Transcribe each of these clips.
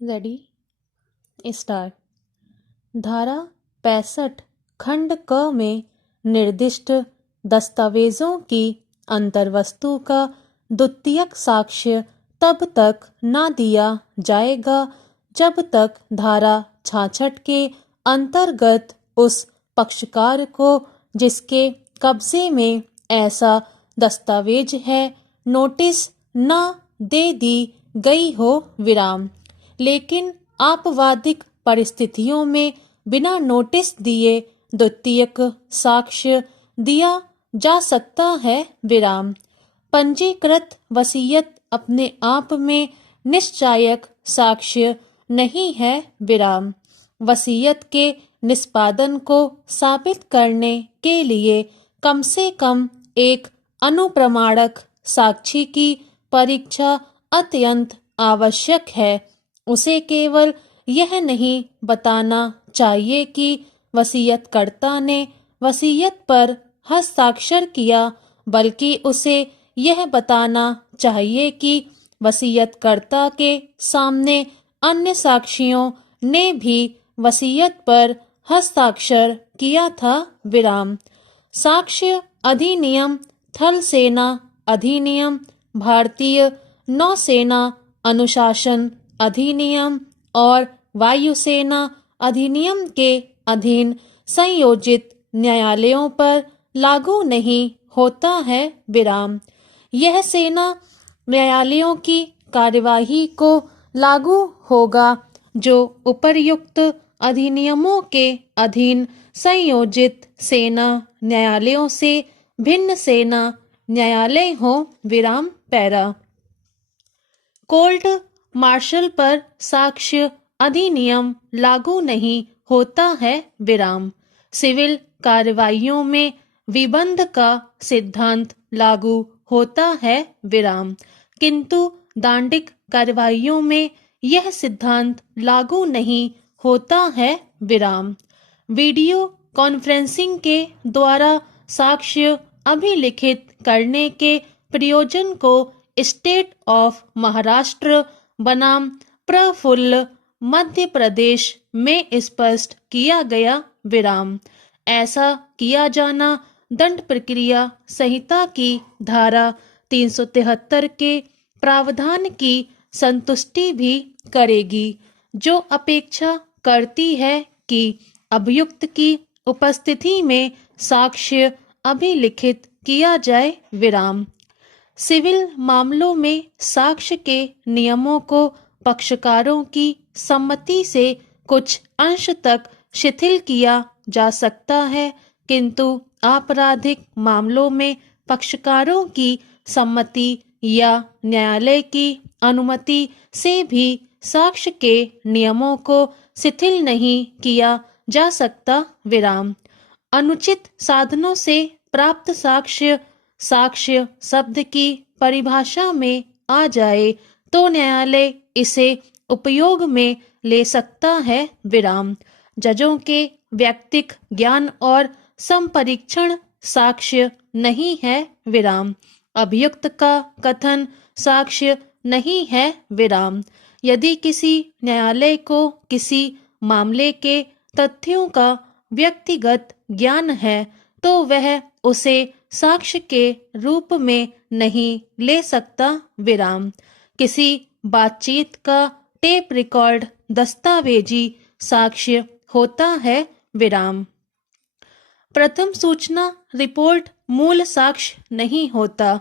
Ready start. धारा 65 खंड क में निर्दिष्ट दस्तावेजों की अंतर्वस्तु का द्वितीयक साक्ष्य तब तक न दिया जाएगा जब तक धारा 66 के अंतर्गत उस पक्षकार को जिसके कब्जे में ऐसा दस्तावेज है नोटिस न दे दी गई हो विराम। लेकिन आपवादिक परिस्थितियों में बिना नोटिस दिए द्वितीयक साक्ष्य दिया जा सकता है विराम। पंजीकृत वसीयत अपने आप में निश्चायक साक्ष्य नहीं है विराम। वसीयत के निष्पादन को साबित करने के लिए कम से कम एक अनुप्रमाणक साक्षी की परीक्षा अत्यंत आवश्यक है। उसे केवल यह नहीं बताना चाहिए कि वसीयतकर्ता ने वसीयत पर हस्ताक्षर किया, बल्कि उसे यह बताना चाहिए कि वसीयतकर्ता के सामने अन्य साक्षियों ने भी वसीयत पर हस्ताक्षर किया था विराम। साक्ष्य अधिनियम, थल सेना अधिनियम, भारतीय नौसेना अनुशासन अधिनियम और वायुसेना अधिनियम के अधीन संयोजित न्यायालयों पर लागू नहीं होता है विराम। यह सेना न्यायालयों की कार्यवाही को लागू होगा जो उपर्युक्त अधिनियमों के अधीन संयोजित सेना न्यायालयों से भिन्न सेना न्यायालय हो विराम। पैरा कोर्ट मार्शल पर साक्ष्य अधिनियम लागू नहीं होता है विराम। सिविल कार्यवाहियों में विबंध का सिद्धांत लागू होता है विराम, किंतु दांडिक कार्यवाहियों में यह सिद्धांत लागू नहीं होता है विराम। वीडियो कॉन्फ्रेंसिंग के द्वारा साक्ष्य अभिलिखित करने के प्रयोजन को स्टेट ऑफ महाराष्ट्र बनाम प्रफुल्ल मध्य प्रदेश में स्पष्ट किया गया विराम। ऐसा किया जाना दंड प्रक्रिया संहिता की धारा 373 के प्रावधान की संतुष्टि भी करेगी, जो अपेक्षा करती है कि अभियुक्त की उपस्थिति में साक्ष्य अभिलिखित किया जाए विराम। सिविल मामलों में साक्ष्य के नियमों को पक्षकारों की सम्मति से कुछ अंश तक शिथिल किया जा सकता है, किंतु आपराधिक मामलों में पक्षकारों की सम्मति या न्यायालय की अनुमति से भी साक्ष्य के नियमों को शिथिल नहीं किया जा सकता विराम। अनुचित साधनों से प्राप्त साक्ष्य साक्ष्य शब्द की परिभाषा में आ जाए तो न्यायालय इसे उपयोग में ले सकता है विराम। जजों के व्यक्तिक ज्ञान और संपरीक्षण साक्ष्य नहीं है विराम। अभियुक्त का कथन साक्ष्य नहीं है विराम। यदि किसी न्यायालय को किसी मामले के तथ्यों का व्यक्तिगत ज्ञान है तो वह उसे साक्ष्य के रूप में नहीं ले सकता विराम। किसी बातचीत का टेप रिकॉर्ड दस्तावेजी साक्ष्य होता है विराम। प्रथम सूचना रिपोर्ट मूल साक्ष्य नहीं होता।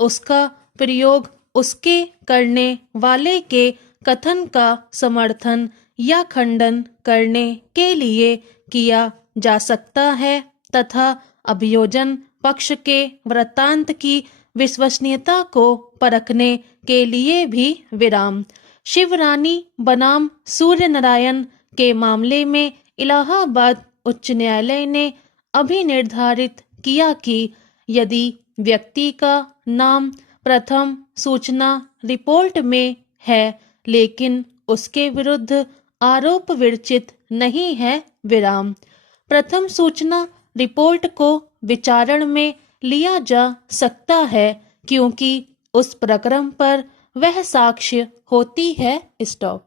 उसका प्रयोग उसके करने वाले के कथन का समर्थन या खंडन करने के लिए किया जा सकता है तथा अभियोजन पक्ष के वृत्तांत की विश्वसनीयता को परखने के लिए भी विराम। शिवरानी बनाम सूर्य नारायण के मामले में इलाहाबाद उच्च न्यायालय ने अभिनिर्धारित किया कि यदि व्यक्ति का नाम प्रथम सूचना रिपोर्ट में है लेकिन उसके विरुद्ध आरोप विरचित नहीं है विराम, प्रथम सूचना रिपोर्ट को विचारण में लिया जा सकता है क्योंकि उस प्रकरण पर वह साक्ष्य होती है। स्टॉप।